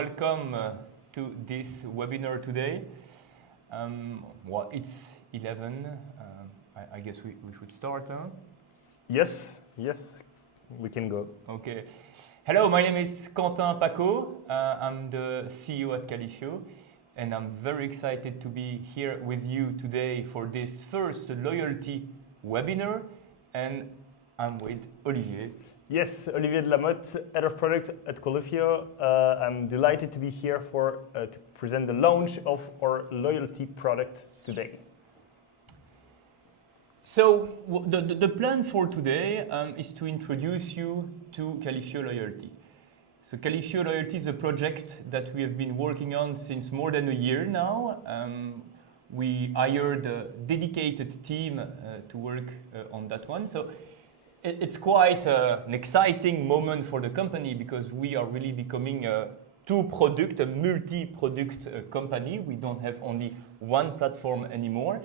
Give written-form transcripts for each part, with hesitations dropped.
welcome to this webinar today. Well, it's 11. I guess we should start, huh? Yes, we can go. Okay. Hello, my name is Quentin Paquot. I'm the CEO at Qualifio, and I'm very excited to be here with you today for this first loyalty webinar. And I'm with Olivier. Yes, Olivier de Lamotte, Head of Product at Qualifio. I'm delighted to be here to present the launch of our loyalty product today. So the plan for today is to introduce you to Qualifio Loyalty. So Qualifio Loyalty is a project that we have been working on since more than a year now. We hired a dedicated team to work on that one. So it's quite an exciting moment for the company because we are really becoming a multi-product company. We don't have only one platform anymore.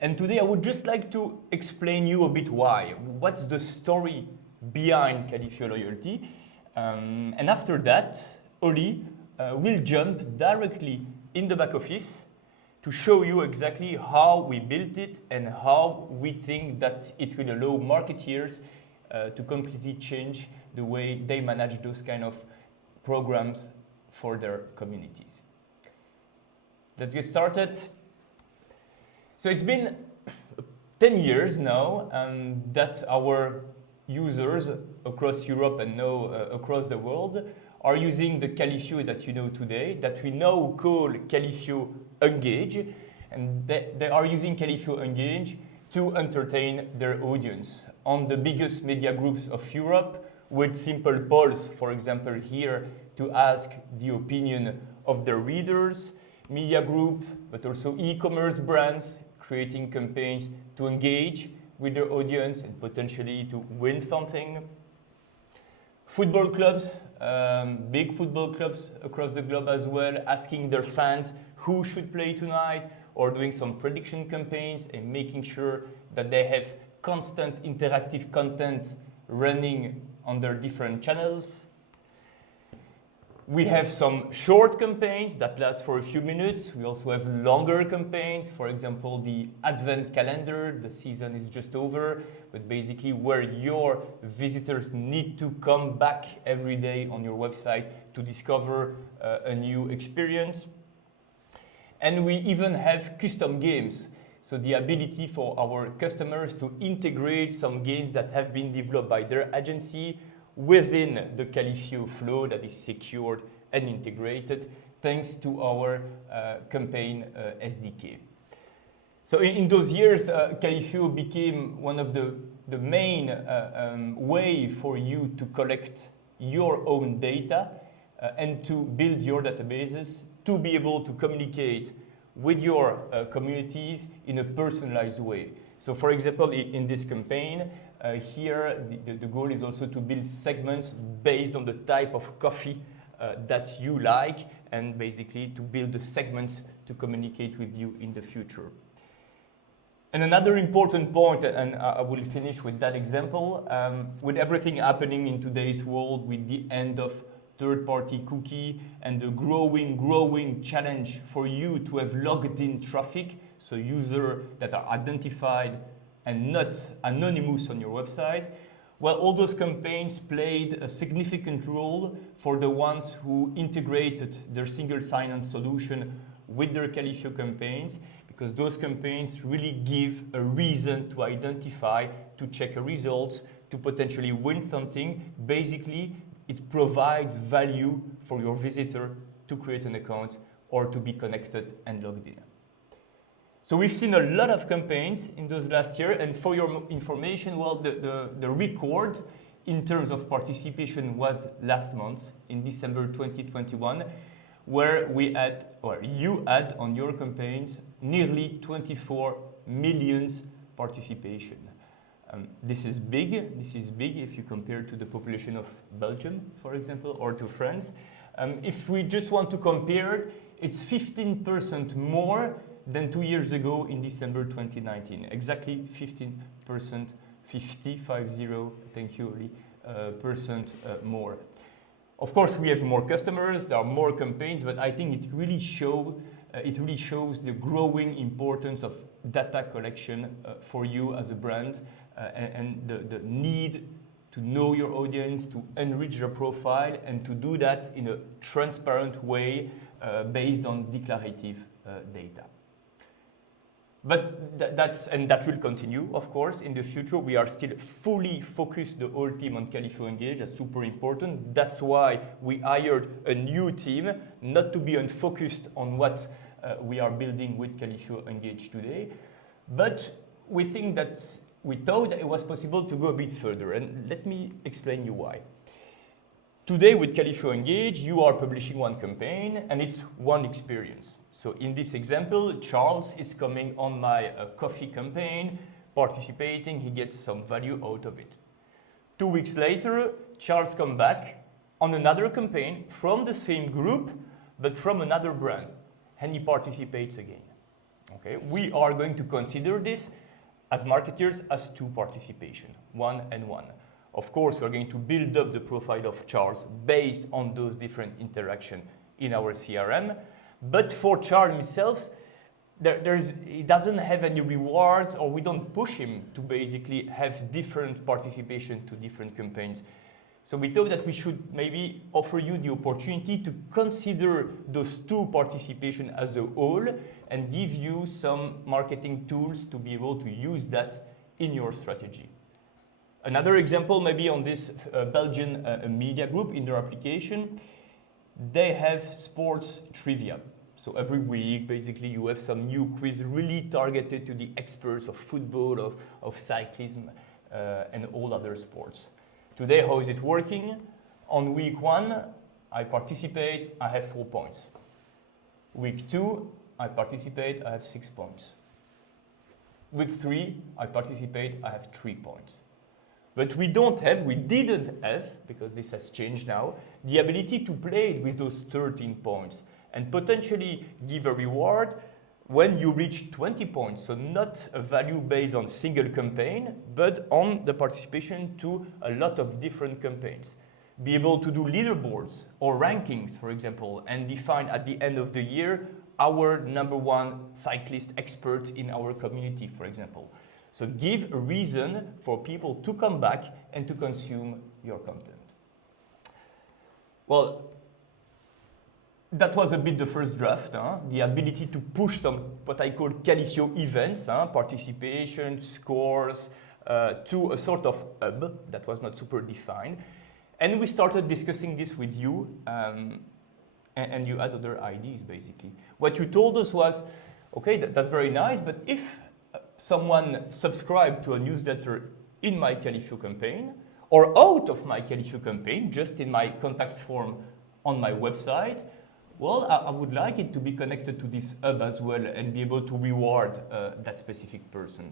And today I would just like to explain you a bit why. What's the story behind Qualifio Loyalty? And after that, Oli will jump directly in the back office to show you exactly how we built it and how we think that it will allow marketeers to completely change the way they manage those kind of programs for their communities. Let's get started. So it's been 10 years now that our users across Europe and now across the world are using the Qualifio that you know today, that we now call Qualifio Engage, and they are using Qualifio Engage to entertain their audience on the biggest media groups of Europe with simple polls, for example here, to ask the opinion of their readers, media groups, but also e-commerce brands, creating campaigns to engage with their audience and potentially to win something. Football clubs, big football clubs across the globe as well, asking their fans who should play tonight, or doing some prediction campaigns and making sure that they have constant interactive content running on their different channels. We have some short campaigns that last for a few minutes. We also have longer campaigns. For example, the Advent calendar, the season is just over, but basically where your visitors need to come back every day on your website to discover a new experience. And we even have custom games. So the ability for our customers to integrate some games that have been developed by their agency within the Qualifio flow that is secured and integrated thanks to our campaign SDK. So in those years, Qualifio became one of the main way for you to collect your own data and to build your databases, to be able to communicate with your communities in a personalized way. So for example, in this campaign, here the goal is also to build segments based on the type of coffee that you like, and basically to build the segments to communicate with you in the future. And another important point, and I will finish with that example, with everything happening in today's world, with the end of third-party cookie and the growing challenge for you to have logged in traffic, so users that are identified and not anonymous on your website, well, all those campaigns played a significant role for the ones who integrated their single sign-on solution with their Qualifio campaigns, because those campaigns really give a reason to identify, to check results, to potentially win something. Basically, it provides value for your visitor to create an account or to be connected and logged in. So we've seen a lot of campaigns in those last year, and for your information, well, the record in terms of participation was last month in December 2021, where you had on your campaigns nearly 24 million participation. This is big if you compare to the population of Belgium, for example, or to France. If we just want to compare, it's 15% more than 2 years ago in December 2019. Exactly 15%, 50, thank you, Oli, % more. Of course, we have more customers, there are more campaigns, but I think it really shows the growing importance of data collection for you as a brand and the need to know your audience, to enrich your profile, and to do that in a transparent way based on declarative data. But that will continue, of course, in the future. We are still fully focused, the whole team, on Qualifio Engage. That's super important. That's why we hired a new team, not to be unfocused on what we are building with Qualifio Engage today. But we thought that it was possible to go a bit further. And let me explain you why. Today with Qualifio Engage, you are publishing one campaign and it's one experience. So in this example, Charles is coming on my coffee campaign, participating, he gets some value out of it. 2 weeks later, Charles comes back on another campaign from the same group, but from another brand, and he participates again. Okay? We are going to consider this as marketers as two participation, 1 and 1. Of course, we're going to build up the profile of Charles based on those different interactions in our CRM. But for Charles himself, he doesn't have any rewards, or we don't push him to basically have different participation to different campaigns. So we thought that we should maybe offer you the opportunity to consider those two participation as a whole and give you some marketing tools to be able to use that in your strategy. Another example maybe on this Belgian media group in their application, they have sports trivia. So every week, basically, you have some new quiz really targeted to the experts of football, of cyclism, and all other sports. Today, how is it working? On week 1, I participate, I have 4 points. Week 2, I participate, I have 6 points. Week 3, I participate, I have 3 points. But we didn't have, because this has changed now, the ability to play with those 13 points and potentially give a reward when you reach 20 points. So not a value based on single campaign, but on the participation to a lot of different campaigns. Be able to do leaderboards or rankings, for example, and define at the end of the year our #1 cyclist expert in our community, for example. So give a reason for people to come back and to consume your content. Well, that was a bit the first draft, the ability to push some what I call Qualifio events, participation, scores, to a sort of hub that was not super defined. And we started discussing this with you, and you had other ideas, basically. What you told us was, okay, that's very nice, but if someone subscribed to a newsletter in my Qualifio campaign, or out of my Qualifio campaign, just in my contact form on my website, well, I would like it to be connected to this hub as well and be able to reward that specific person.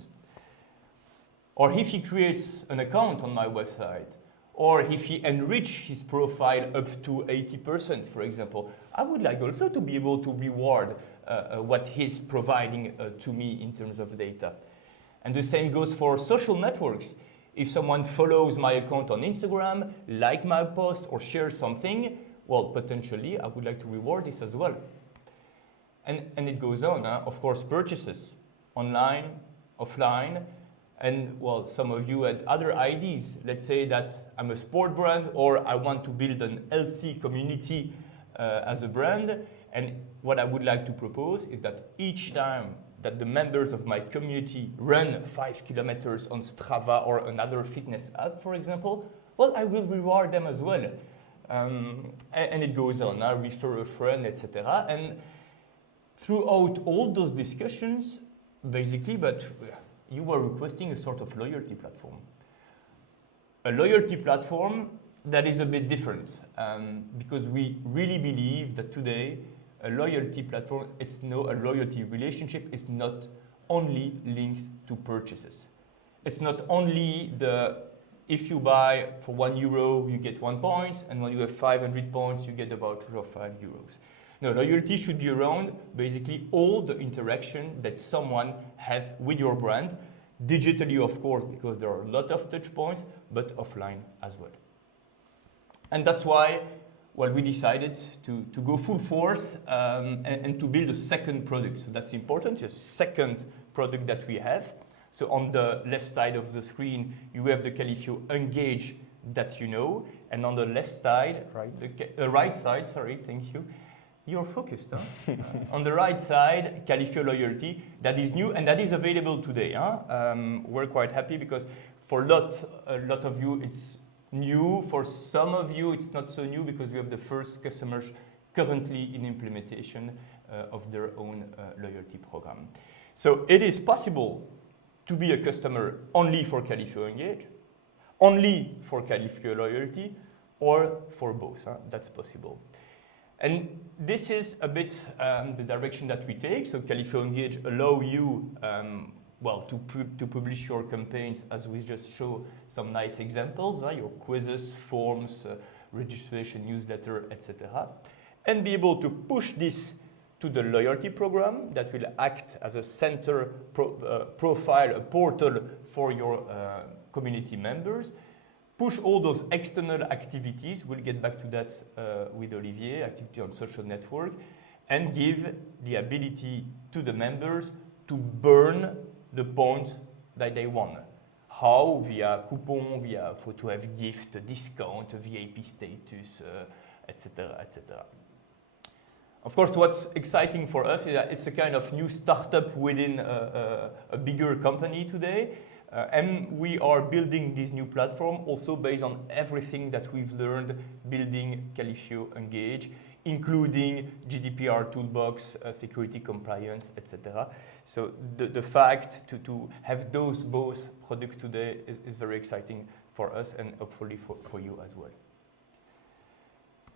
Or if he creates an account on my website, or if he enriches his profile up to 80%, for example, I would like also to be able to reward what he's providing to me in terms of data. And the same goes for social networks. If someone follows my account on Instagram, like my post, or shares something, well, potentially, I would like to reward this as well. And it goes on, of course, purchases, online, offline, and, well, some of you had other ideas. Let's say that I'm a sport brand, or I want to build an healthy community as a brand, and what I would like to propose is that each time that the members of my community run 5 kilometers on Strava or another fitness app, for example, well, I will reward them as well. And it goes on, I refer a friend, etc. And throughout all those discussions, basically, but you were requesting a sort of loyalty platform. A loyalty platform that is a bit different, because we really believe that today a loyalty platform, a loyalty relationship is not only linked to purchases. It's not only if you buy for €1, you get 1 point, and when you have 500 points, you get a voucher of €5. No, loyalty should be around basically all the interaction that someone has with your brand, digitally, of course, because there are a lot of touch points, but offline as well. And that's why well, we decided to go full force and to build a second product. So that's important, a second product that we have. So on the left side of the screen, you have the Qualifio Engage that you know, and on the left side, right side, sorry, thank you. You're focused, huh? On the right side, Qualifio Loyalty, that is new and that is available today. Huh? We're quite happy because for a lot of you, it's new. For some of you, it's not so new because we have the first customers currently in implementation of their own loyalty program. So it is possible to be a customer only for Qualifio Engage, only for Qualifio Loyalty, or for both. Huh? That's possible. And this is a bit the direction that we take. So Qualifio Engage allow you well, to publish your campaigns, as we just show some nice examples, your quizzes, forms, registration, newsletter, etc. And be able to push this to the loyalty program that will act as a center profile, a portal for your community members. Push all those external activities, we'll get back to that with Olivier, activity on social network, and give the ability to the members to burn the points that they want. How? Via coupon, via to have gift, discount, VIP status, etc., etc. Of course, what's exciting for us is that it's a kind of new startup within a bigger company today. And we are building this new platform also based on everything that we've learned building Qualifio Engage, including GDPR toolbox, security compliance, etc. So the fact to have those both products today is very exciting for us and hopefully for you as well.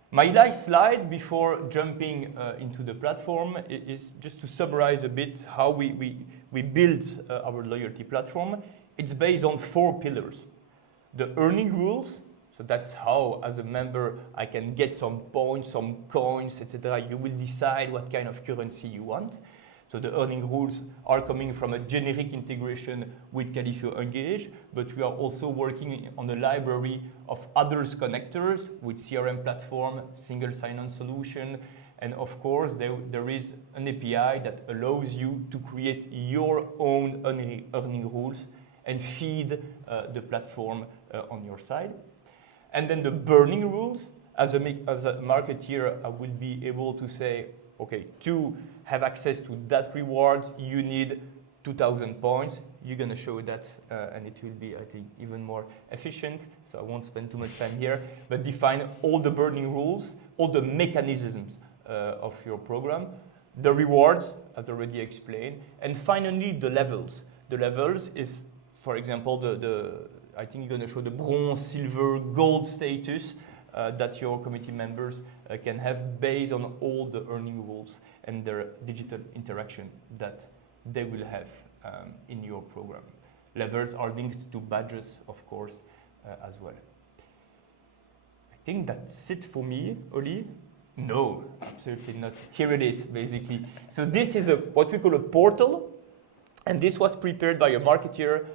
My last slide before jumping into the platform is just to summarize a bit how we built our loyalty platform. It's based on 4 pillars. The earning rules, so that's how, as a member, I can get some points, some coins, etc. You will decide what kind of currency you want. So the earning rules are coming from a generic integration with Qualifio Engage, but we are also working on a library of others connectors with CRM platform, single sign-on solution, and of course there is an API that allows you to create your own earning rules and feed the platform on your side. And then the burning rules, as a marketeer, I will be able to say, okay, to have access to that rewards, you need 2,000 points. You're going to show that, and it will be, I think, even more efficient. So I won't spend too much time here, but define all the burning rules, all the mechanisms of your program, the rewards, as already explained, and finally the levels. The levels is, for example, I think you're going to show the bronze, silver, gold status that your committee members can have based on all the earning rules and their digital interaction that they will have in your program. Levels are linked to badges, of course, as well. I think that's it for me, Oli. No, absolutely not. Here it is, basically. So this is what we call a portal, and this was prepared by a marketeer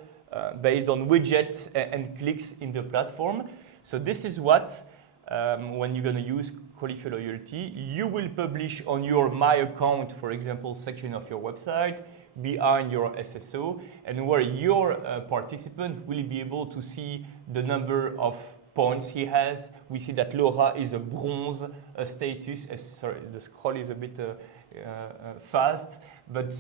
based on widgets and clicks in the platform. So this is what, when you're going to use Qualifio Loyalty, you will publish on your My Account, for example, section of your website, behind your SSO, and where your participant will be able to see the number of points he has. We see that Laura is a bronze status. Sorry, the scroll is a bit fast, but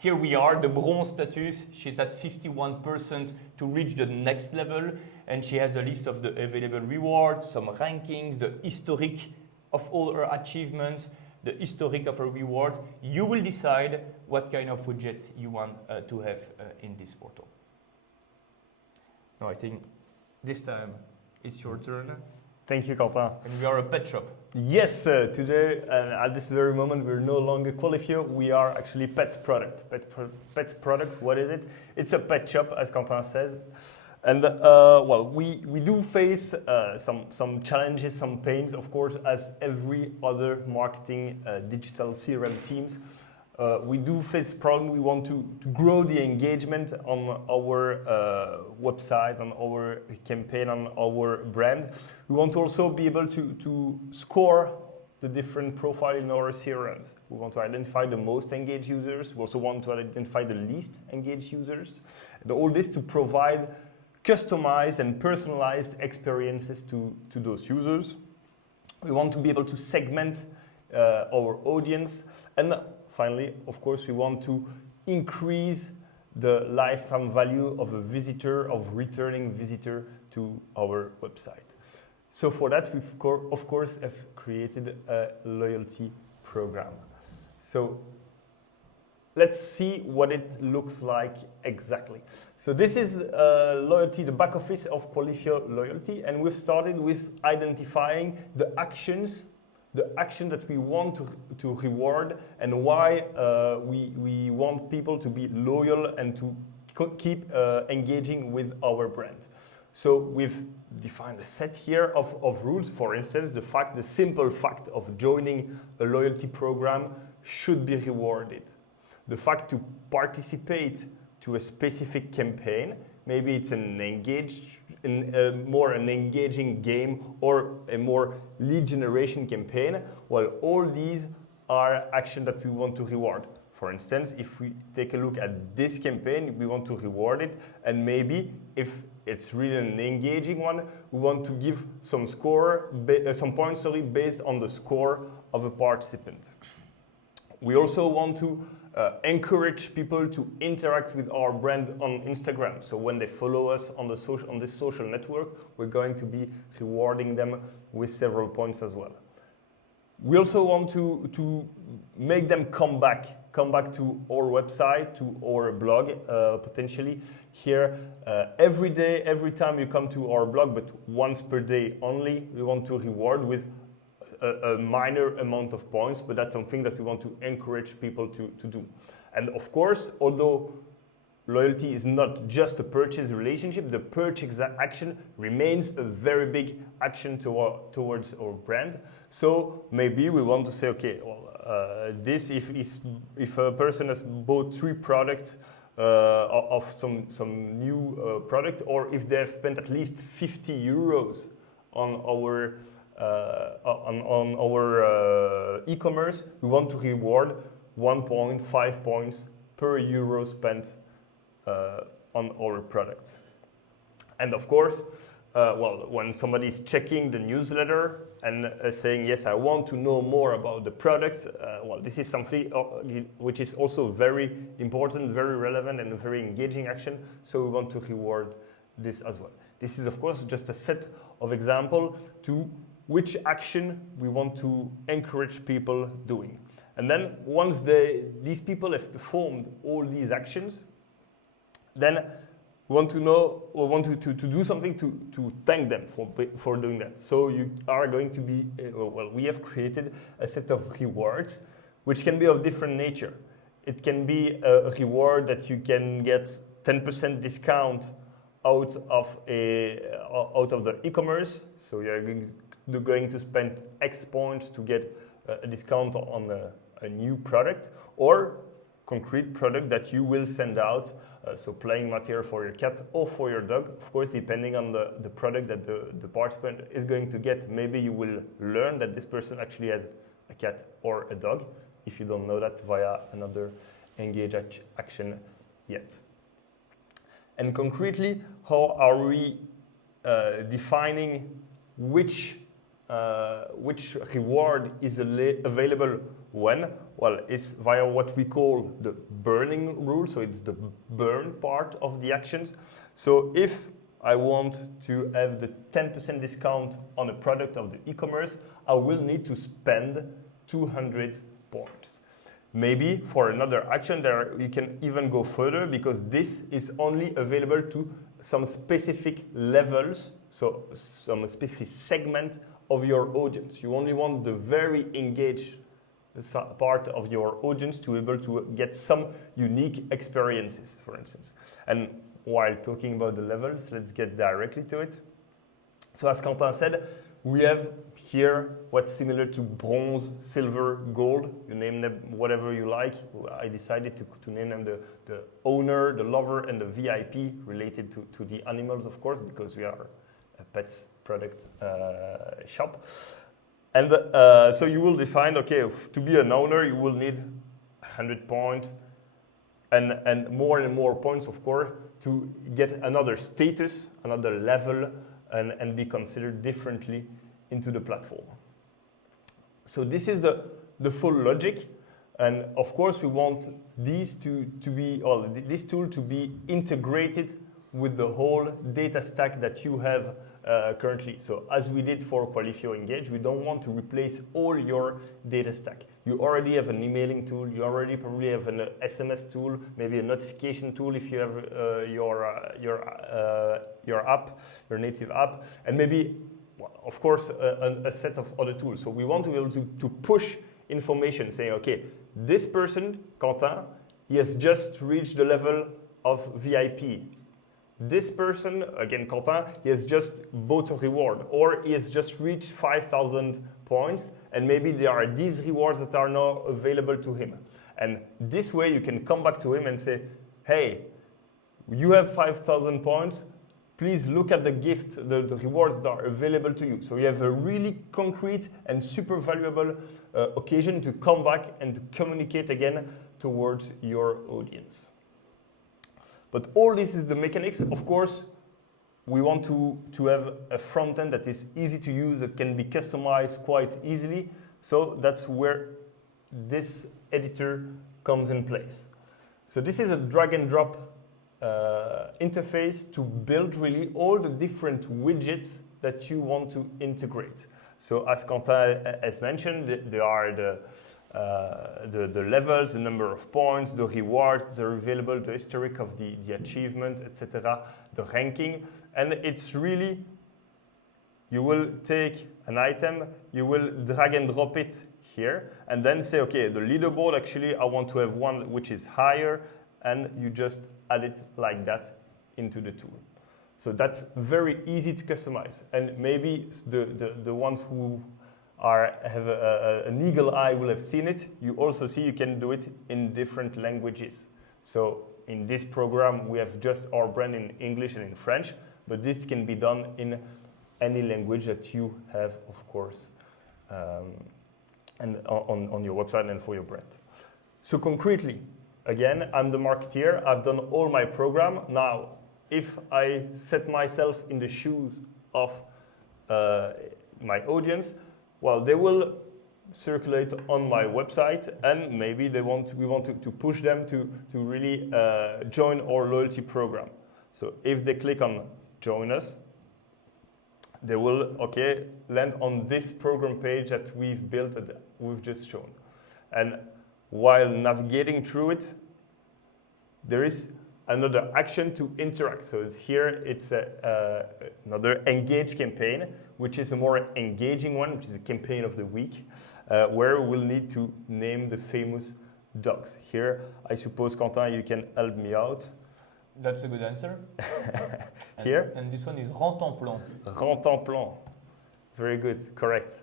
here we are, the bronze status. She's at 51% to reach the next level, and she has a list of the available rewards, some rankings, the historic of all her achievements, the historic of her rewards. You will decide what kind of widgets you want to have in this portal. Now I think this time it's your turn. Thank you, Quentin. And we are a pet shop. Yes, today, at this very moment, we're no longer Qualifio. We are actually Pets Product. Pets Product, what is it? It's a pet shop, as Quentin says. And well, we do face some challenges, some pains, of course, as every other marketing digital CRM teams. we do face problem. We want to grow the engagement on our website, on our campaign, on our brand. We want to also be able to score the different profile in our CRMs. We want to identify the most engaged users. We also want to identify the least engaged users. And all this to provide customized and personalized experiences to those users. We want to be able to segment our audience. And finally, of course, we want to increase the lifetime value of a visitor, of returning visitor to our website. So for that, we of course have created a loyalty program. So let's see what it looks like exactly. So this is loyalty, the back office of Qualifio Loyalty, and we've started with identifying the action that we want to reward and why we want people to be loyal and to keep engaging with our brand. So we've defined a set here of rules. For instance, the simple fact of joining a loyalty program should be rewarded. The fact to participate to a specific campaign, maybe it's an engaging game or a more lead generation campaign, well, all these are actions that we want to reward. For instance, if we take a look at this campaign, we want to reward it, and maybe if it's really an engaging one, we want to give some points based on the score of a participant. We also want to encourage people to interact with our brand on Instagram. So when they follow us on this social network, we're going to be rewarding them with several points as well. We also want to make them come back to our website, to our blog, potentially. Here, every day, every time you come to our blog, but once per day only, we want to reward with a minor amount of points, but that's something that we want to encourage people to do. And of course, although loyalty is not just a purchase relationship, the purchase action remains a very big action towards our brand. So maybe we want to say, okay, well, if a person has bought 3 products of some new product, or if they have spent at least 50 euros on our e-commerce, we want to reward 1.5 points per euro spent on our products. And of course, when somebody is checking the newsletter and saying, yes, I want to know more about the products, this is something which is also very important, very relevant, and a very engaging action. So we want to reward this as well. This is, of course, just a set of examples to which action we want to encourage people doing. And then once these people have performed all these actions, then we want to do something to thank them for doing that. So you are going to be, we have created a set of rewards which can be of different nature. It can be a reward that you can get 10% discount out of the e-commerce. So you're going to spend X points to get a discount on a new product, or concrete product that you will send out, so playing material for your cat or for your dog. Of course, depending on the product that the participant is going to get, maybe you will learn that this person actually has a cat or a dog, if you don't know that via another engage action yet. And concretely, how are we defining which reward is available when? Well, it's via what we call the burning rule. So it's the burn part of the actions. So if I want to have the 10% discount on a product of the e-commerce, I will need to spend 200 points. Maybe for another action, you can even go further, because this is only available to some specific levels, so some specific segment of your audience. You only want the very engaged part of your audience to be able to get some unique experiences, for instance. And while talking about the levels, let's get directly to it. So as Quentin said, we have here what's similar to bronze, silver, gold. You name them whatever you like. I decided to name them the owner, the lover, and the VIP related to the animals, of course, because we are a pets product shop. And so you will define, okay, to be an owner, you will need 100 points and more points, of course, to get another status, another level, and be considered differently into the platform. So this is the full logic. And of course, we want these this tool to be integrated with the whole data stack that you have currently. So as we did for Qualifio Engage, we don't want to replace all your data stack. You already have an emailing tool, you already probably have an SMS tool, maybe a notification tool if you have your app, your native app, and maybe, well, of course, a set of other tools. So we want to be able to push information saying, okay, this person, Quentin, he has just reached the level of VIP. This person, again, Quentin, he has just bought a reward, or he has just reached 5,000 points, and maybe there are these rewards that are now available to him. And this way you can come back to him and say, hey, you have 5,000 points, please look at the gift, the rewards that are available to you. So you have a really concrete and super valuable occasion to come back and to communicate again towards your audience. But all this is the mechanics. Of course, we want to have a front end that is easy to use, that can be customized quite easily. So that's where this editor comes in place. So this is a drag and drop interface to build really all the different widgets that you want to integrate. So as Quentin has mentioned, there are the levels, the number of points, the rewards that are available, the historic of the achievement, etc., the ranking. And it's really, you will take an item, you will drag and drop it here, and then say, okay, the leaderboard, actually, I want to have one which is higher, and you just add it like that into the tool. So that's very easy to customize. And maybe the ones who have an eagle eye will have seen it. You also see you can do it in different languages. So in this program, we have just our brand in English and in French, but this can be done in any language that you have, of course, and on your website and for your brand. So concretely, again, I'm the marketeer. I've done all my program. Now, if I set myself in the shoes of my audience, well, they will circulate on my website, and maybe we want to push them to really join our loyalty program. So if they click on join us, they will, okay, land on this program page that we've built, that we've just shown. And while navigating through it, there is another action to interact. So here it's another engage campaign, which is a more engaging one, which is a campaign of the week, where we'll need to name the famous dogs. Here, I suppose, Quentin, you can help me out. That's a good answer. Here? And this one is Rent-en-Plan. Rent-en-Plan. Very good, correct.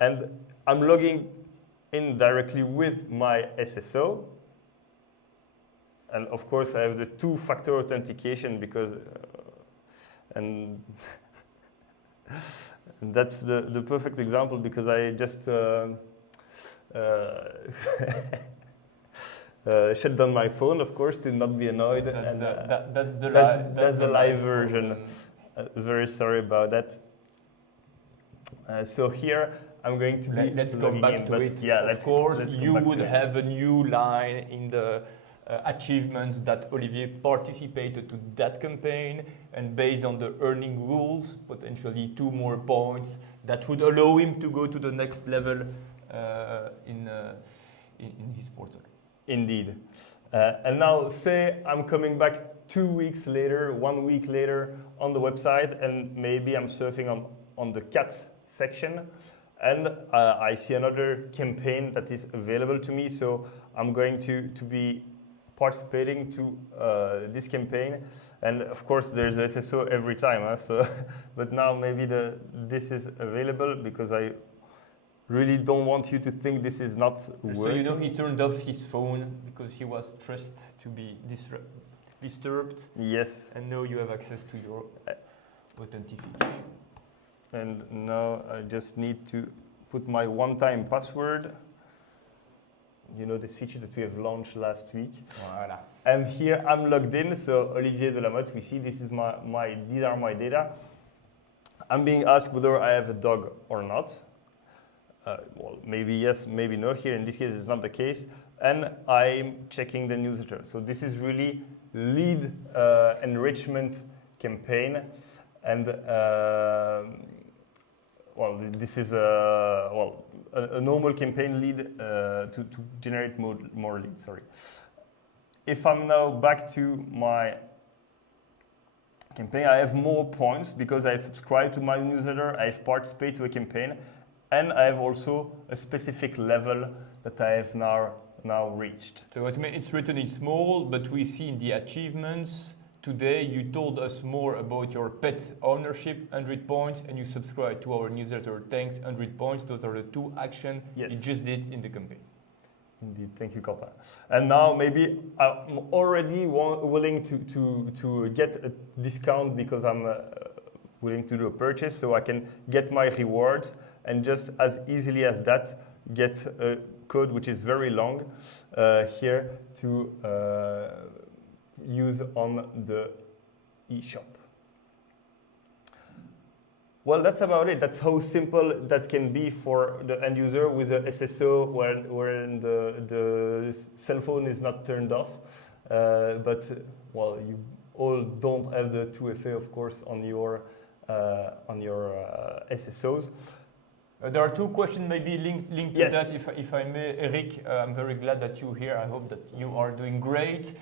And I'm logging in directly with my SSO. And of course, I have the two-factor authentication because, and that's the perfect example because I just shut down my phone, of course, to not be annoyed. That's the live version. Very sorry about that. So here I'm going to be. Let's come back to it. Yeah, of course, you would have a new line in the achievements that Olivier participated to that campaign, and based on the earning rules, potentially 2 more points that would allow him to go to the next level in his portal. Indeed. And now say I'm coming back 2 weeks later, 1 week later on the website, and maybe I'm surfing on the cats section, and I see another campaign that is available to me. So I'm going to be participating to this campaign. And of course, there's SSO every time. So, but now maybe this is available because I really don't want you to think this is not working. So you know he turned off his phone because he was stressed to be disturbed. Yes. And now you have access to your authentication. And now I just need to put my one-time password. You know, this feature that we have launched last week. Voilà. And here I'm logged in. So Olivier de Lamotte, we see this is these are my data. I'm being asked whether I have a dog or not. Well, maybe yes, maybe no. Here in this case, it's not the case. And I'm checking the newsletter. So this is really lead enrichment campaign. And well, this is a normal campaign lead to generate more leads. Sorry. If I'm now back to my campaign, I have more points because I've subscribed to my newsletter, I've participated to a campaign, and I have also a specific level that I have now reached. So it's written in small, but we see in the achievements. Today you told us more about your pet ownership, 100 points, and you subscribed to our newsletter, thanks, 100 points. Those are the two actions you just did in the campaign. Indeed, thank you, Quentin. And now maybe I'm already willing to get a discount because I'm willing to do a purchase, so I can get my rewards and just as easily as that get a code which is very long here to use on the eShop. Well, that's about it. That's how simple that can be for the end user with a SSO where the cell phone is not turned off. But well, you all don't have the 2FA, of course, on your SSOs. There are two questions maybe linked to that, if I may. Eric, I'm very glad that you're here. I hope that you are doing great.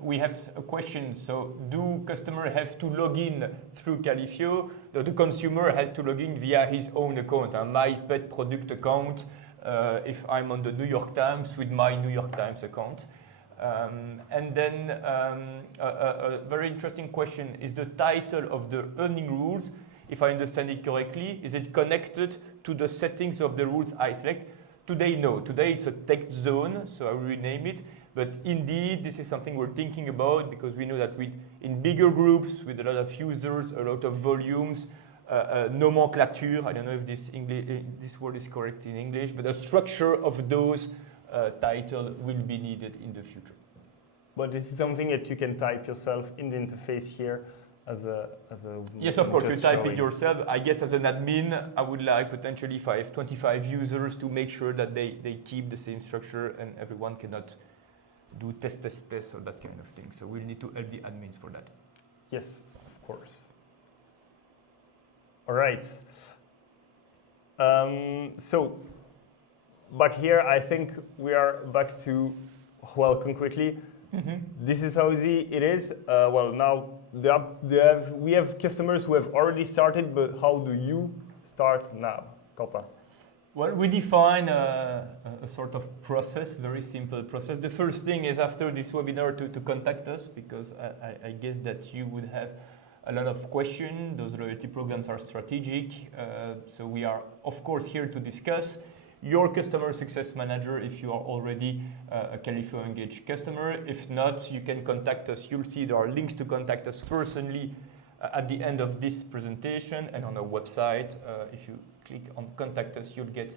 We have a question. So, do customers have to log in through Qualifio? The consumer has to log in via his own account, my pet product account, if I'm on the New York Times with my New York Times account. And then a very interesting question is the title of the earning rules. If I understand it correctly, is it connected to the settings of the rules I select? Today, no. Today it's a text zone, so I will rename it. But indeed, this is something we're thinking about because we know that in bigger groups with a lot of users, a lot of volumes, nomenclature, I don't know if this word is correct in English, but the structure of those titles will be needed in the future. But this is something that you can type yourself in the interface here as a yes, of course, you type it yourself. I guess as an admin, I would like potentially if I have 25 users to make sure that they keep the same structure and everyone cannot do test or that kind of thing. So we'll need to help the admins for that. Yes, of course. All right. So back here, I think we are back to, well, concretely, this is how easy it is. Well, now we have customers who have already started, but how do you start now, Quentin? Well, we define a sort of process, very simple process. The first thing is after this webinar to contact us because I guess that you would have a lot of questions. Those loyalty programs are strategic. So we are, of course, here to discuss. Your customer success manager if you are already a Qualifio engaged customer. If not, you can contact us. You'll see there are links to contact us personally at the end of this presentation and on our website. If you click on contact us, you'll get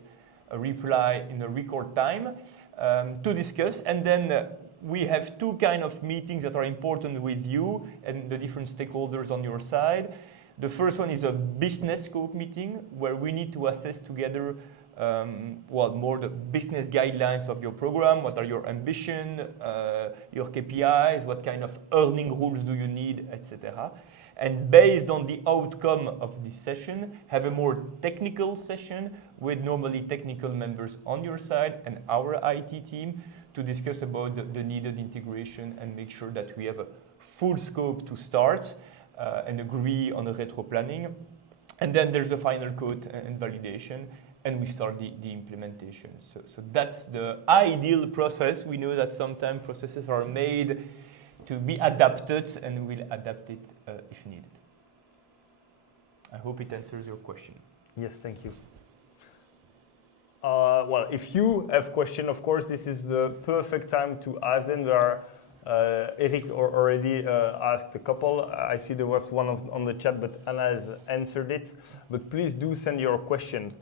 a reply in a record time to discuss. And then we have two kind of meetings that are important with you and the different stakeholders on your side. The first one is a business scope meeting where we need to assess together more the business guidelines of your program. What are your ambitions, your KPIs, what kind of earning rules do you need, etc. And based on the outcome of this session, have a more technical session with normally technical members on your side and our IT team to discuss about the needed integration and make sure that we have a full scope to start and agree on a retro planning. And then there's the final code and validation. and we start the implementation. So that's the ideal process. We know that sometimes processes are made to be adapted, and we'll adapt it if needed. I hope it answers your question. Yes, thank you. Well, if you have questions, of course, this is the perfect time to ask them. There are, Eric already asked a couple. I see there was one on the chat, but Anna has answered it. But please do send your questions.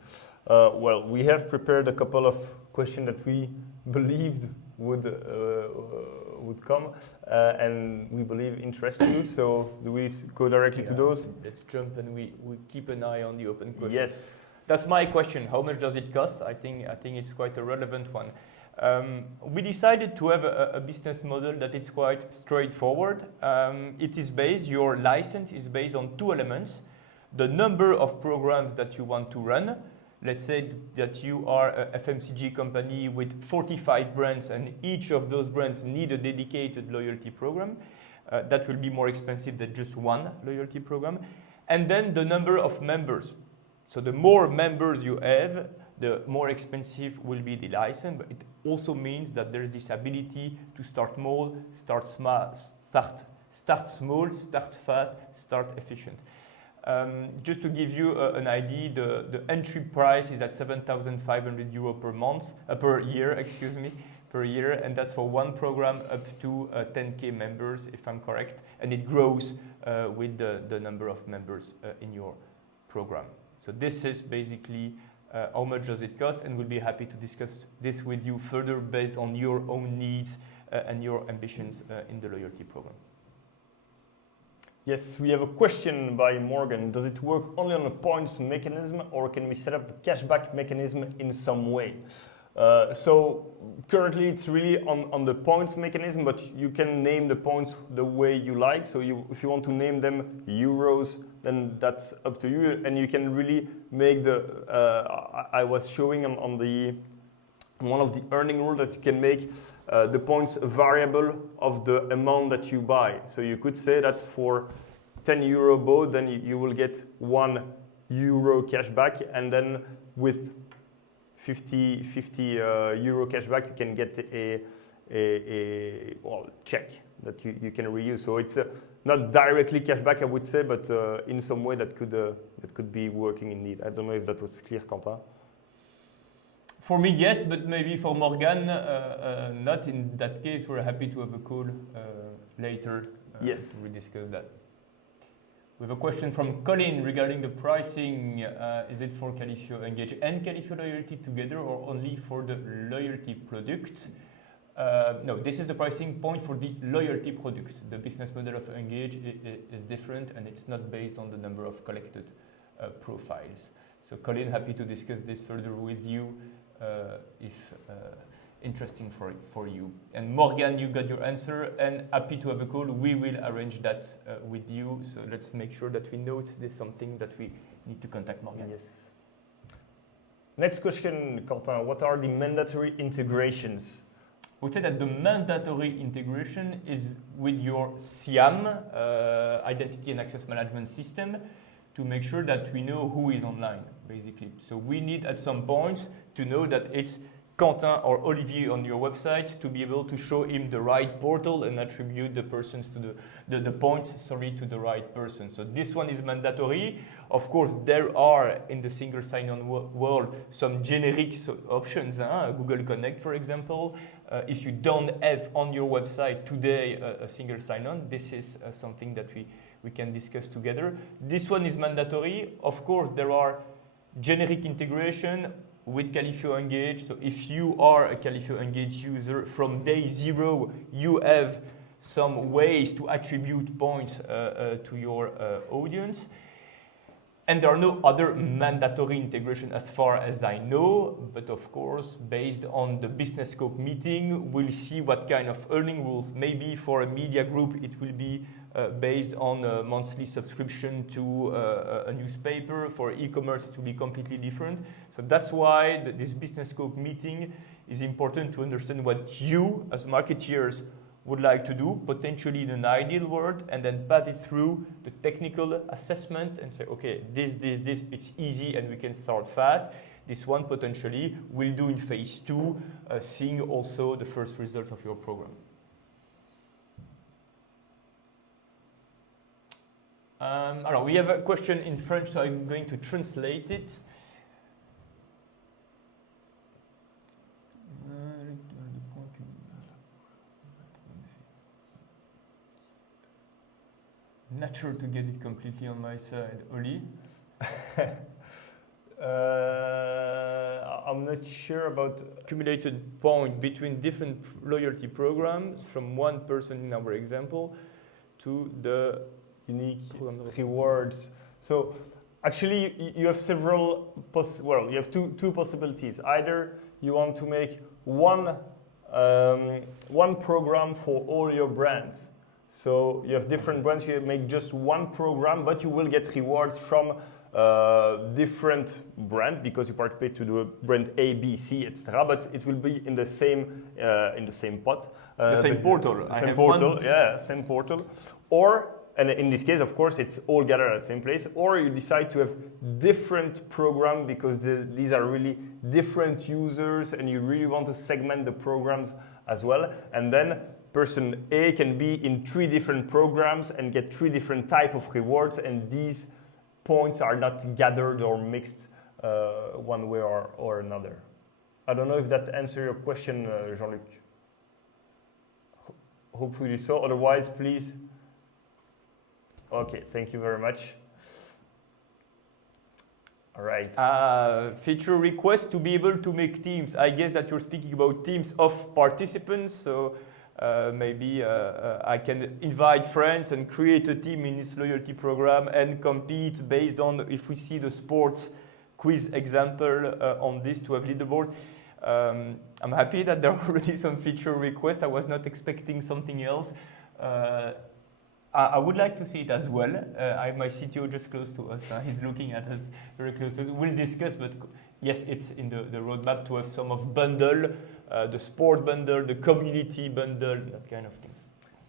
Well, we have prepared a couple of questions that we believed would come, and we believe interest you. So do we go directly to those? Let's jump, and we keep an eye on the open questions. Yes. That's my question. How much does it cost? I think it's quite a relevant one. We decided to have a business model that is quite straightforward. Your license is based on two elements: the number of programs that you want to run. Let's say that you are a FMCG company with 45 brands, and each of those brands need a dedicated loyalty program. That will be more expensive than just one loyalty program. And then the number of members. So the more members you have, the more expensive will be the license. But it also means that there is this ability to start small, start fast, start efficient. Just to give you an idea, the entry price is at 7,500 euro per year, and that's for one program up to 10K members, if I'm correct, and it grows with the number of members in your program. So this is basically how much does it cost, and we'll be happy to discuss this with you further based on your own needs and your ambitions in the loyalty program. Yes, we have a question by Morgan. Does it work only on a points mechanism, or can we set up a cashback mechanism in some way? So currently it's really on the points mechanism, but you can name the points the way you like. So if you want to name them euros, then that's up to you. And you can really make I was showing on one of the earning rules that you can make the points a variable of the amount that you buy. So you could say that for 10 euro boat, then you will get 1 euro cashback, and then with 50 euro cashback, you can get a check that you can reuse. So it's not directly cashback, I would say, but in some way that could be working indeed. I don't know if that was clear, Quentin. For me, yes, but maybe for Morgan, not. In that case, we're happy to have a call later. Yes. We discuss that. We have a question from Colin regarding the pricing. Is it for Qualifio Engage and Qualifio Loyalty together, or only for the loyalty product? No, this is the pricing point for the loyalty product. The business model of Engage is different, and it's not based on the number of collected profiles. So Colin, happy to discuss this further with you if interesting for you. And Morgan, you got your answer, and happy to have a call. We will arrange that with you. So let's make sure that we note this something that we need to contact Morgan. Yes. Next question, Quentin. What are the mandatory integrations? We say that the mandatory integration is with your SIAM, Identity and Access Management System, to make sure that we know who is online, basically. So we need at some point to know that it's Quentin or Olivier on your website, to be able to show him the right portal and attribute the persons to the points, to the right person. So this one is mandatory. Of course, there are in the single sign-on world some generic options, Google Connect, for example. If you don't have on your website today a single sign-on, this is something that we can discuss together. This one is mandatory. Of course, there are generic integration with Qualifio Engage. So if you are a Qualifio Engage user, from day zero, you have some ways to attribute points to your audience. And there are no other mandatory integration as far as I know, but of course, based on the business scope meeting, we'll see what kind of earning rules. Maybe for a media group, it will be based on a monthly subscription to a newspaper. For e-commerce, it will be completely different. So that's why this business scope meeting is important to understand what you, as marketeers, would like to do, potentially in an ideal world, and then pass it through the technical assessment and say, okay, this, it's easy and we can start fast. This one potentially will do in phase 2, seeing also the first result of your program. Alors, we have a question in French, so I'm going to translate it. Not sure to get it completely on my side. Oli? I'm not sure about Accumulated point between different loyalty programs from one person in our example to the unique rewards. So actually you have several, you have two possibilities. Either you want to make one program for all your brands. So you have different brands, you make just one program, but you will get rewards from different brand because you participate to the brand A, B, C, etc. But it will be in the same pot. The same portal. Same portal. Or, and in this case, of course, it's all gathered at the same place. Or you decide to have different program because these are really different users, and you really want to segment the programs as well. And then person A can be in 3 different programs and get 3 different type of rewards, and these points are not gathered or mixed one way or another. I don't know if that answers your question, Jean-Luc. Hopefully so. Otherwise, please. Okay, thank you very much. All right. Feature request to be able to make teams. I guess that you're speaking about teams of participants. So maybe I can invite friends and create a team in this loyalty program and compete based on, if we see the sports quiz example on this, to have leaderboard. I'm happy that there are already some feature requests. I was not expecting something else. I would like to see it as well. I have my CTO just close to us. He's looking at us very close to us. We'll discuss, but yes, it's in the roadmap to have some of bundle, the sport bundle, the community bundle, that kind of things.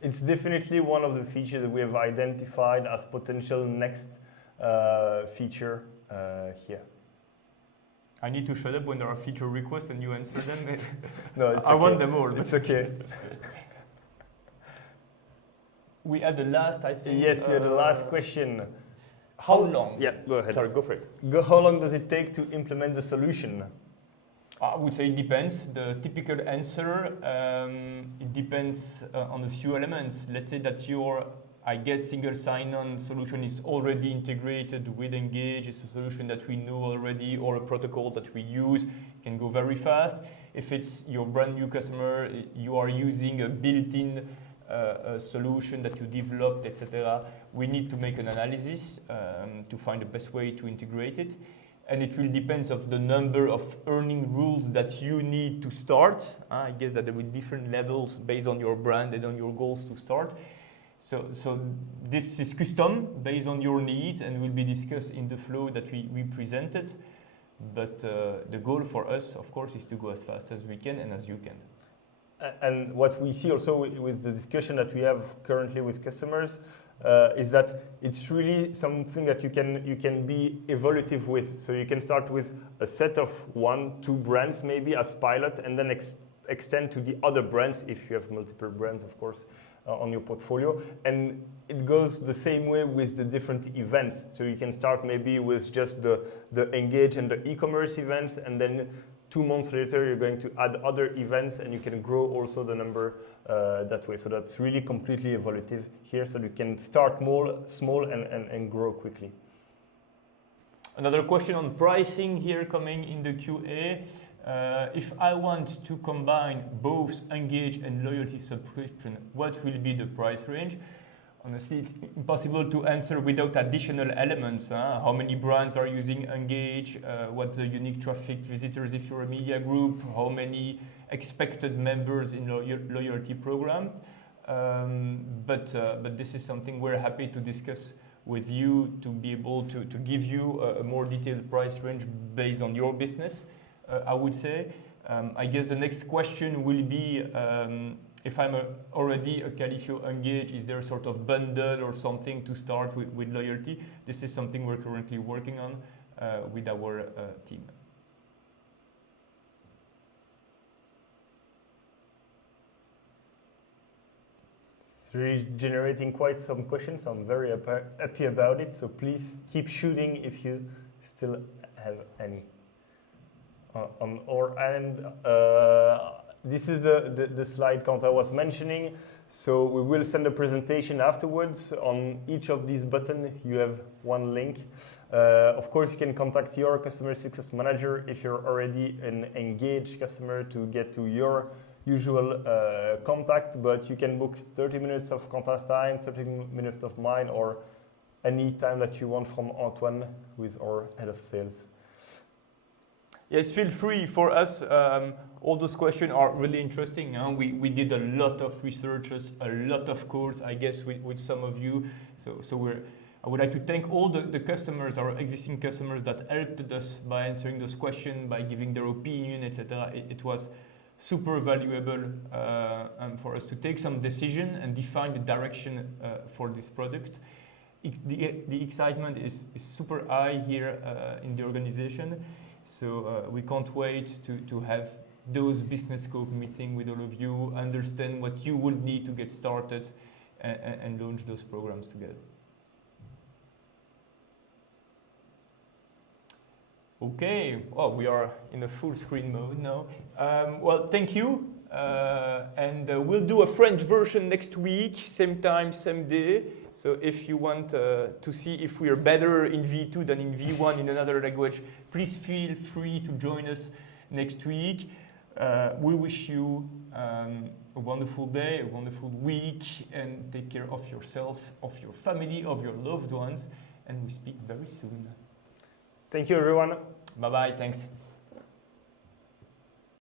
It's definitely one of the features that we have identified as potential next feature here. I need to shut up when there are feature requests and you answer them. No, it's I okay. want them all. It's okay. We had the last, I think. Yes, we had the last question. How long? Yeah, go ahead. Sorry, go for it. How long does it take to implement the solution? I would say it depends. The typical answer, it depends on a few elements. Let's say that your, I guess, single sign-on solution is already integrated with Engage. It's a solution that we know already, or a protocol that we use. It can go very fast. If it's your brand new customer, you are using a built-in a solution that you developed, etc. We need to make an analysis to find the best way to integrate it. And it will depend on the number of earning rules that you need to start. I guess that there will be different levels based on your brand and on your goals to start. So this is custom based on your needs and will be discussed in the flow that we presented. But the goal for us, of course, is to go as fast as we can and as you can. And what we see also with the discussion that we have currently with customers is that it's really something that you can be evolutive with. So you can start with a set of 1-2 brands maybe as pilot, and then extend to the other brands if you have multiple brands, of course, on your portfolio. And it goes the same way with the different events. So you can start maybe with just the Engage and the e-commerce events, and then 2 months later, you're going to add other events, and you can grow also the number that way. So that's really completely evolutive here. So you can start small and grow quickly. Another question on pricing here coming in the QA. If I want to combine both Engage and loyalty subscription, what will be the price range? Honestly, it's impossible to answer without additional elements. How many brands are using Engage? What's the unique traffic visitors if you're a media group? How many expected members in loyalty programs? But this is something we're happy to discuss with you to be able to give you a more detailed price range based on your business, I would say. I guess the next question will be, if I'm already a Qualifio Engage, is there a sort of bundle or something to start with loyalty? This is something we're currently working on with our team. really generating quite some questions. I'm very happy about it. So please keep shooting if you still have any. On our end, this is the slide Quentin was mentioning. So we will send a presentation afterwards. On each of these buttons, you have one link. Of course, you can contact your customer success manager if you're already an engaged customer to get to your usual contact, but you can book 30 minutes of Quentin's time, 30 minutes of mine, or any time that you want from Antoine, who is our head of sales. Yes, feel free. For us, all those questions are really interesting. Huh? We did a lot of researches, a lot of calls, I guess, with some of you. So I would like to thank all the customers, our existing customers that helped us by answering those questions, by giving their opinion, etc. It was super valuable for us to take some decision and define the direction for this product. The excitement is super high here in the organization. So we can't wait to have those business scope meeting with all of you, understand what you would need to get started and launch those programs together. Okay, well, we are in a full screen mode now. Well, thank you. And we'll do a French version next week, same time, same day. So if you want to see if we are better in V2 than in V1 in another language, please feel free to join us next week. We wish you a wonderful day, a wonderful week, and take care of yourself, of your family, of your loved ones. And we speak very soon. Thank you, everyone. Bye-bye. Thanks.